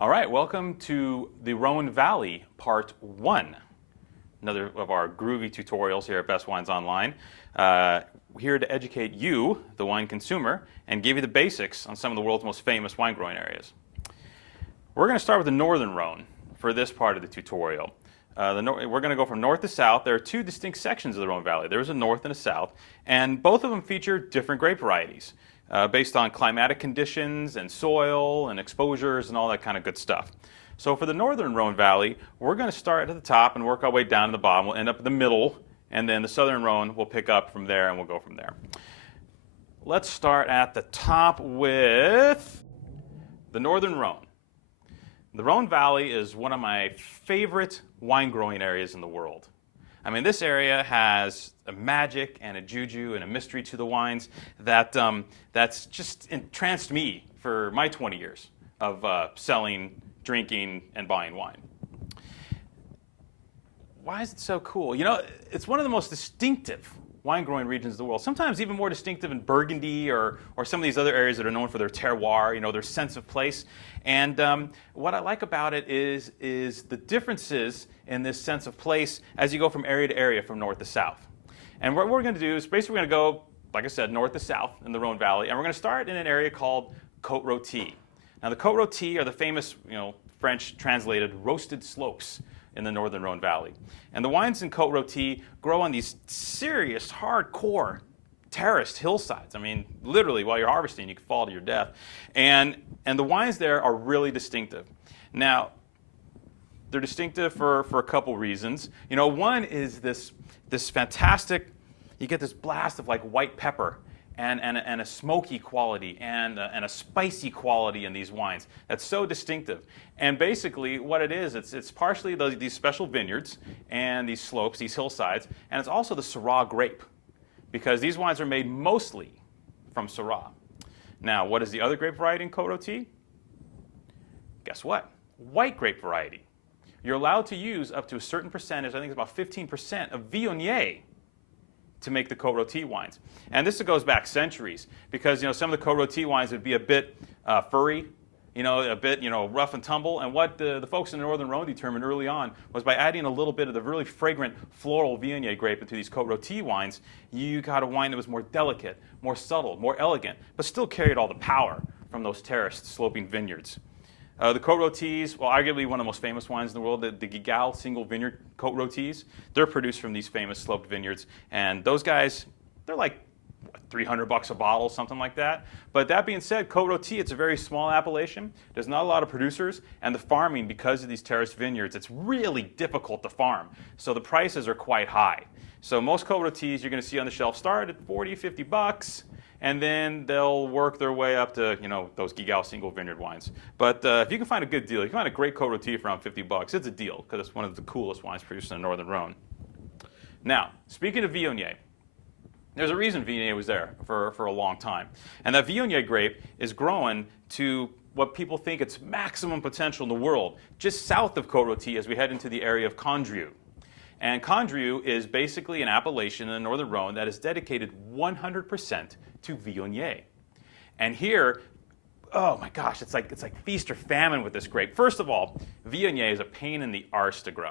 All right, welcome to the Rhone Valley, part 1. Another of our groovy tutorials here at Best Wines Online. Here to educate you, the wine consumer, and give you the basics on some of the world's most famous wine growing areas. We're going to start with the northern Rhone for this part of the tutorial. We're going to go from north to south. There are two distinct sections of the Rhone Valley. There's a north and a south, and both of them feature different grape varieties based on climatic conditions and soil and exposures and all that kind of good stuff. So for the northern Rhone Valley, we're going to start at the top and work our way down to the bottom. We'll end up in the middle, and then the southern Rhone will pick up from there, and we'll go from there. Let's start at the top with the northern Rhone. The Rhone Valley is one of my favorite wine growing areas in the world. I mean, this area has a magic and a juju and a mystery to the wines that's just entranced me for my 20 years of selling, drinking, and buying wine. Why is it so cool? You know, it's one of the most distinctive wine growing regions of the world, sometimes even more distinctive in Burgundy or some of these other areas that are known for their terroir, you know, their sense of place. And what I like about it is the differences in this sense of place as you go from area to area, from north to south. And what we're going to do is basically we're going to go, like I said, north to south in the Rhone Valley, and we're going to start in an area called Cote Rotie. Now the Cote Rotie are the famous, French translated roasted slopes in the northern Rhone Valley. And the wines in Cote Rotie grow on these serious, hardcore, terraced hillsides. I mean, literally, while you're harvesting, you can fall to your death. And the wines there are really distinctive. Now, they're distinctive for a couple reasons. You know, one is this fantastic, you get this blast of like white pepper and a smoky quality and a spicy quality in these wines that's so distinctive. And basically what it is, it's partially these special vineyards and these slopes, these hillsides, and it's also the Syrah grape, because these wines are made mostly from Syrah. Now, what is the other grape variety in Cote Rotie? Guess what? White grape variety. You're allowed to use up to a certain percentage, I think it's about 15% of Viognier to make the Cote Rotie wines. And this goes back centuries, because some of the Cote Rotie wines would be a bit furry, a bit rough and tumble. And what the folks in the northern Rhone determined early on was by adding a little bit of the really fragrant floral Viognier grape into these Cote Rotie wines, you got a wine that was more delicate, more subtle, more elegant, but still carried all the power from those terraced sloping vineyards. The Cote Roties, well, arguably one of the most famous wines in the world, the Guigal single vineyard Cote Roties, they're produced from these famous sloped vineyards. And those guys, they're like $300 a bottle, something like that. But that being said, Cote Rotie, it's a very small appellation. There's not a lot of producers, and the farming, because of these terraced vineyards, it's really difficult to farm. So the prices are quite high. So most Cote Roties you're going to see on the shelf start at $40, $50, and then they'll work their way up to those Guigal single vineyard wines. But if you can find a good deal, you can find a great Cote Rotie for around $50, it's a deal, because it's one of the coolest wines produced in the northern Rhone. Now, speaking of Viognier, there's a reason Viognier was there for a long time. And that Viognier grape is growing to what people think its maximum potential in the world, just south of Cote Rotie as we head into the area of Condrieu. And Condrieu is basically an appellation in the northern Rhone that is dedicated 100% to Viognier. And here, oh my gosh, it's like feast or famine with this grape. First of all, Viognier is a pain in the arse to grow.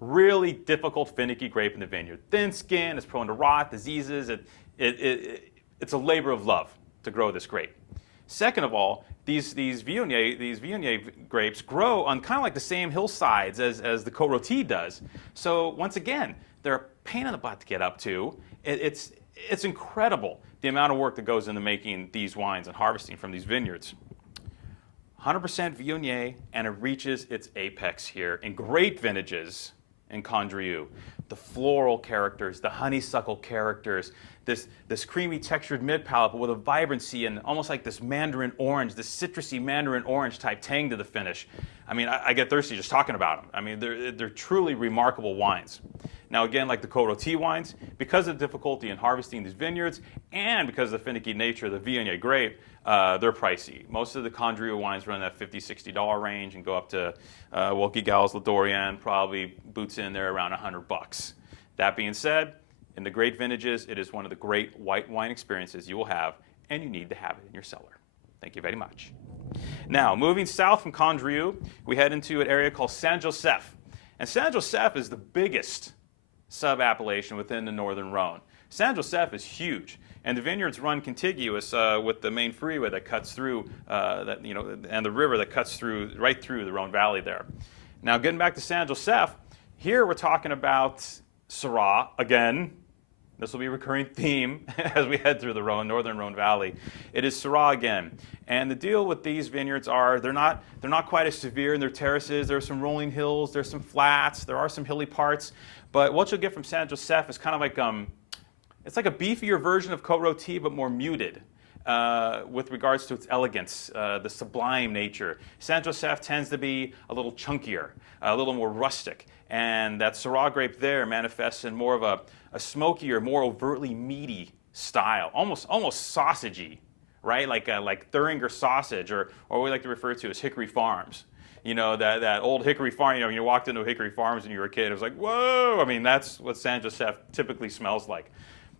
Really difficult, finicky grape in the vineyard. Thin skin, it's prone to rot, diseases. It's a labor of love to grow this grape. Second of all, these Viognier grapes grow on kind of like the same hillsides as the Cote Rotie does. So once again, they're a pain in the butt to get up to. It's incredible the amount of work that goes into making these wines and harvesting from these vineyards. 100% Viognier, and it reaches its apex here in great vintages in Condrieu. The floral characters, the honeysuckle characters, this creamy textured mid-palate, but with a vibrancy and almost like this mandarin orange, this citrusy mandarin orange type tang to the finish. I mean, I get thirsty just talking about them. I mean, they're truly remarkable wines. Now again, like the Cote Rotie wines, because of the difficulty in harvesting these vineyards and because of the finicky nature of the Viognier grape, they're pricey. Most of the Condrieu wines run in that $50, $60 range and go up to, Guigal's Le Dorian probably boots in there around $100. That being said, in the great vintages, it is one of the great white wine experiences you will have, and you need to have it in your cellar. Thank you very much. Now, moving south from Condrieu, we head into an area called Saint Joseph. And Saint Joseph is the biggest sub-appellation within the northern Rhone. Saint Joseph is huge, and the vineyards run contiguous with the main freeway that cuts through, and the river that cuts through right through the Rhone Valley there. Now, getting back to Saint Joseph, here we're talking about Syrah again. This will be a recurring theme as we head through the northern Rhone Valley. It is Syrah again. And the deal with these vineyards are they're not quite as severe in their terraces. There are some rolling hills, there's some flats, there are some hilly parts. But what you'll get from Saint Joseph is kind of like it's like a beefier version of Cote Rotie, but more muted with regards to its elegance, the sublime nature. Saint Joseph tends to be a little chunkier, a little more rustic. And that Syrah grape there manifests in more of a smokier, more overtly meaty style, almost sausagey, right? Like Thuringer sausage, or what we like to refer to as Hickory Farms. You know, that old Hickory Farm, you know, when you walked into Hickory Farms when you were a kid, it was like, whoa! I mean, that's what Saint Joseph typically smells like.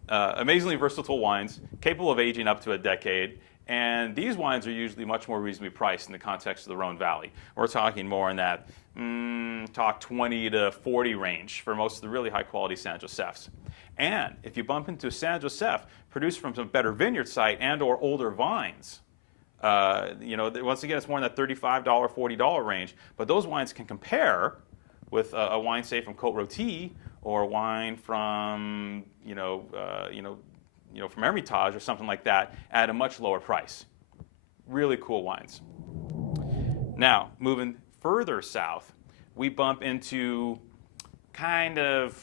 Amazingly versatile wines, capable of aging up to a decade, and these wines are usually much more reasonably priced in the context of the Rhone Valley. We're talking more in that, 20 to 40 range for most of the really high-quality Saint Josephs. And if you bump into a Saint Joseph produced from some better vineyard site and or older vines, once again, it's more in that $35, $40 range, but those wines can compare with a wine, say, from Cote Rotie, or a wine from, from Hermitage or something like that at a much lower price. Really cool wines. Now, moving further south, we bump into kind of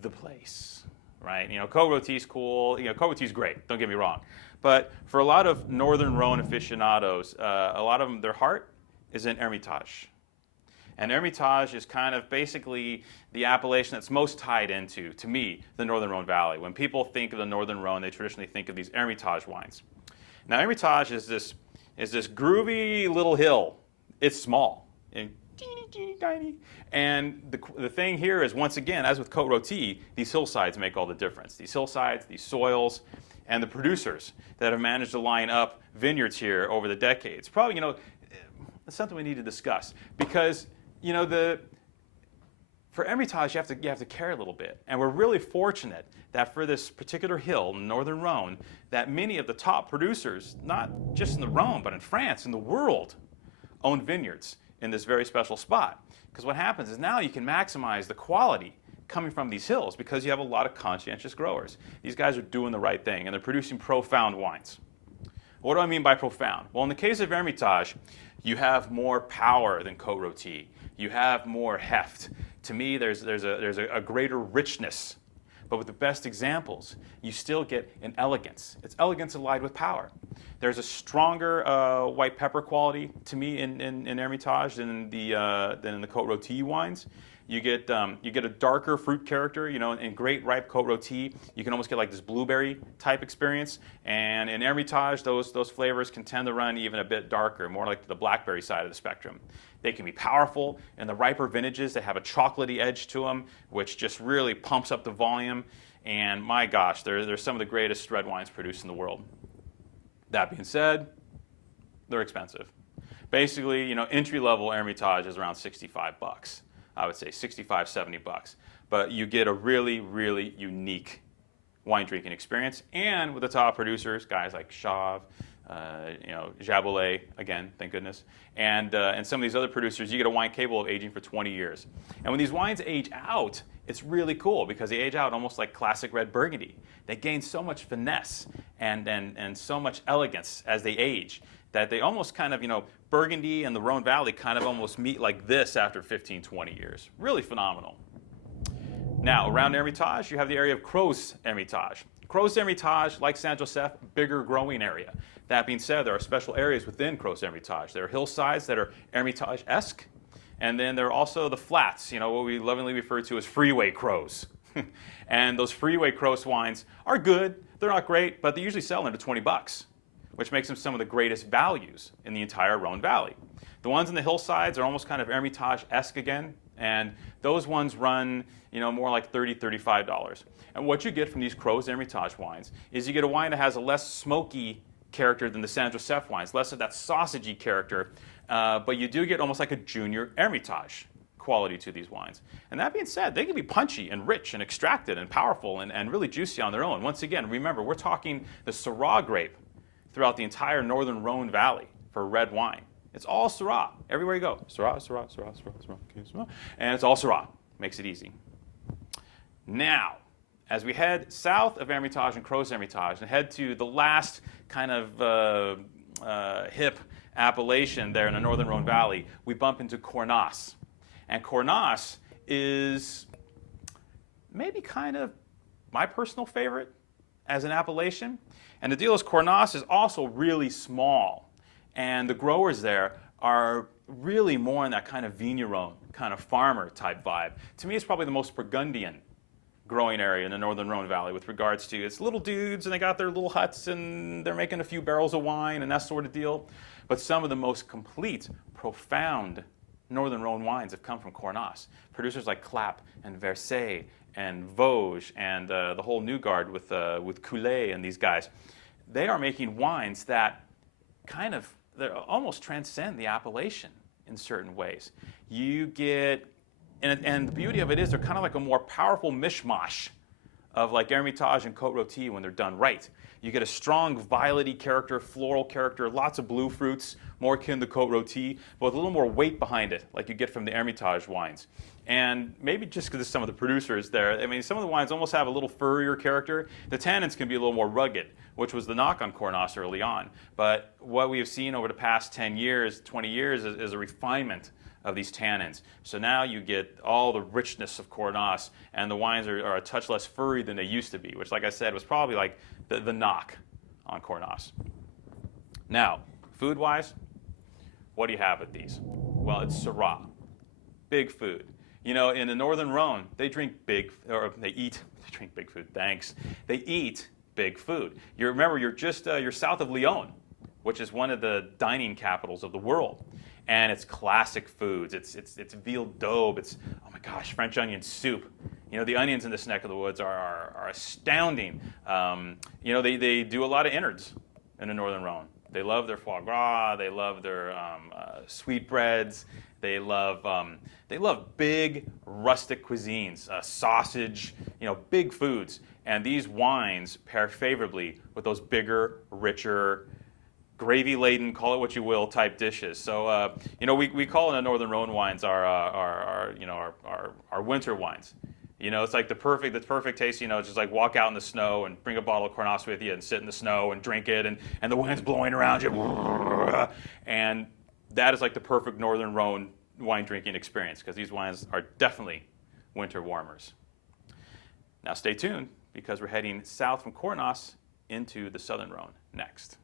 the place, right? You know, Cote Rotie's cool. You know, Cote Rotie's great, don't get me wrong. But for a lot of northern Rhone aficionados, a lot of them, their heart is in Hermitage. And Hermitage is kind of basically the appellation that's most tied into, to me, the northern Rhone Valley. When people think of the northern Rhone, they traditionally think of these Hermitage wines. Now, Hermitage is this groovy little hill. It's small and teeny, tiny. And the thing here is, once again, as with Cote Rotie, these hillsides make all the difference. These hillsides, these soils, and the producers that have managed to line up vineyards here over the decades. Probably, that's something we need to discuss, because for Hermitage, you have to care a little bit. And we're really fortunate that for this particular hill, northern Rhone, that many of the top producers, not just in the Rhone, but in France, in the world, own vineyards in this very special spot. Because what happens is now you can maximize the quality coming from these hills because you have a lot of conscientious growers. These guys are doing the right thing, and they're producing profound wines. What do I mean by profound? Well, in the case of Hermitage, you have more power than Cote Rotie. You have more heft. To me, there's a greater richness. But with the best examples, you still get an elegance. It's elegance allied with power. There's a stronger white pepper quality to me in Hermitage than in the Cote Rotie wines. You get a darker fruit character. In great ripe Cote Rotie, you can almost get like this blueberry type experience. And in Hermitage, those flavors can tend to run even a bit darker, more like the blackberry side of the spectrum. They can be powerful. In the riper vintages, they have a chocolatey edge to them, which just really pumps up the volume. And my gosh, they're some of the greatest red wines produced in the world. That being said, they're expensive. Basically, entry-level Hermitage is around $65. I would say $65, $70. But you get a really, really unique wine drinking experience. And with the top producers, guys like Chave, Jaboulet, again, thank goodness, and some of these other producers, you get a wine capable of aging for 20 years. And when these wines age out, it's really cool because they age out almost like classic red Burgundy. They gain so much finesse and so much elegance as they age that they almost kind of, Burgundy and the Rhone Valley kind of almost meet like this after 15, 20 years. Really phenomenal. Now, around Hermitage, you have the area of Crozes Hermitage. Crozes Hermitage, like Saint Joseph, bigger growing area. That being said, there are special areas within Crozes Hermitage. There are hillsides that are Hermitage-esque, and then there are also the flats, what we lovingly refer to as freeway Crozes. And those freeway Crozes wines are good. They're not great, but they usually sell under $20, which makes them some of the greatest values in the entire Rhone Valley. The ones in the hillsides are almost kind of Hermitage-esque again, and those ones run, more like $30, $35. And what you get from these Crozes Hermitage wines is you get a wine that has a less smoky character than the San Josef wines, less of that sausagey character, but you do get almost like a junior Hermitage quality to these wines. And that being said, they can be punchy and rich and extracted and powerful and really juicy on their own. Once again, remember, we're talking the Syrah grape throughout the entire northern Rhone Valley for red wine. It's all Syrah. Everywhere you go, Syrah, Syrah, Syrah, Syrah, Syrah, okay, Syrah. And it's all Syrah. Makes it easy. Now, as we head south of Hermitage and Crozes Hermitage and head to the last kind of hip appellation there in the northern Rhone Valley, we bump into Cornas. And Cornas is maybe kind of my personal favorite as an appellation. And the deal is Cornas is also really small. And the growers there are really more in that kind of vigneron, kind of farmer type vibe. To me, it's probably the most Burgundian growing area in the northern Rhone Valley with regards to it's little dudes and they got their little huts and they're making a few barrels of wine and that sort of deal. But some of the most complete, profound northern Rhone wines have come from Cornas. Producers like Clap and Versailles and Vosges and the whole New Guard with Cote and these guys. They are making wines that kind of they almost transcend the appellation in certain ways. You get, and the beauty of it is they're kind of like a more powerful mishmash of like Hermitage and Cote Rotie when they're done right. You get a strong violet-y character, floral character, lots of blue fruits, more akin to Cote Rotie, but with a little more weight behind it, like you get from the Hermitage wines. And maybe just because of some of the producers there, I mean, some of the wines almost have a little furrier character. The tannins can be a little more rugged, which was the knock on Cornas early on. But what we have seen over the past 10 years, 20 years is a refinement of these tannins. So now you get all the richness of Cornas, and the wines are a touch less furry than they used to be, which, like I said, was probably like the knock on Cornas. Now, food-wise, what do you have with these? Well, it's Syrah, big food. You know, in the northern Rhone, they drink big, or they drink big food, thanks. They eat big food. You remember, you're south of Lyon, which is one of the dining capitals of the world. And it's classic foods. It's veal daube. It's, oh my gosh, French onion soup. You know, the onions in this neck of the woods are astounding. You know, they do a lot of innards in the northern Rhone. They love their foie gras. They love their sweetbreads. They love big rustic cuisines, sausage, you know, big foods. And these wines pair favorably with those bigger, richer, gravy-laden, call it what you will, type dishes. So, you know, we call in the northern Rhone wines our winter wines. You know, it's like the perfect taste. You know, just like walk out in the snow and bring a bottle of Cornas with you and sit in the snow and drink it, and the wind's blowing around you, and that is like the perfect northern Rhone wine drinking experience because these wines are definitely winter warmers. Now, stay tuned because we're heading south from Cornas into the southern Rhone next.